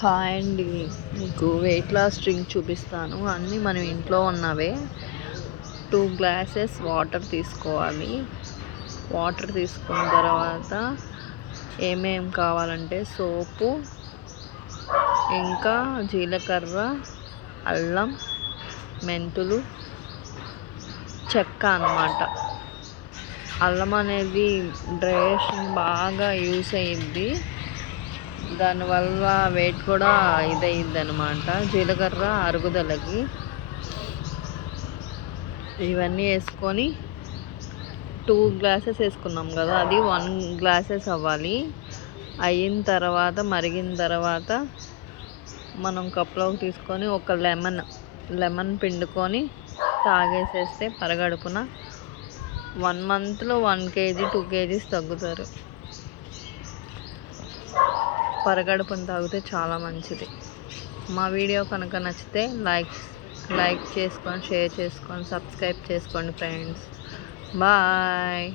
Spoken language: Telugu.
హాయ్ అండి. మీకు వెయిట్ లాస్ డ్రింక్ చూపిస్తాను. అన్నీ మనం ఇంట్లో ఉన్నవే. 2 గ్లాసెస్ వాటర్ తీసుకోవాలి. వాటర్ తీసుకున్న తర్వాత ఏమేం కావాలంటే సోపు, ఇంకా జీలకర్ర, అల్లం, మెంతులు, చెక్క అన్నమాట. అల్లం అనేది డైజెషన్ బాగా యూస్ అయ్యిద్ది. దానివల్ల వెయిట్ కూడా ఇదయ్యిద్ది అనమాట. జీలకర్ర అరుగుదలకి. ఇవన్నీ వేసుకొని 2 గ్లాసెస్ వేసుకున్నాం కదా, అది 1 గ్లాసెస్ అవ్వాలి. అయిన తర్వాత మరిగిన తర్వాత మనం కప్లోకి తీసుకొని ఒక లెమన్ పిండుకొని తాగేసేస్తే పరగడుపున 1 మంత్లో 1 kg 2 kgs తగ్గుతారు. పరగడుపున తాగితే చాలా మంచిది. మా వీడియో కనుక నచ్చితే లైక్ చేసుకొని, షేర్ చేసుకొని, సబ్స్క్రైబ్ చేసుకోండి ఫ్రెండ్స్. బాయ్.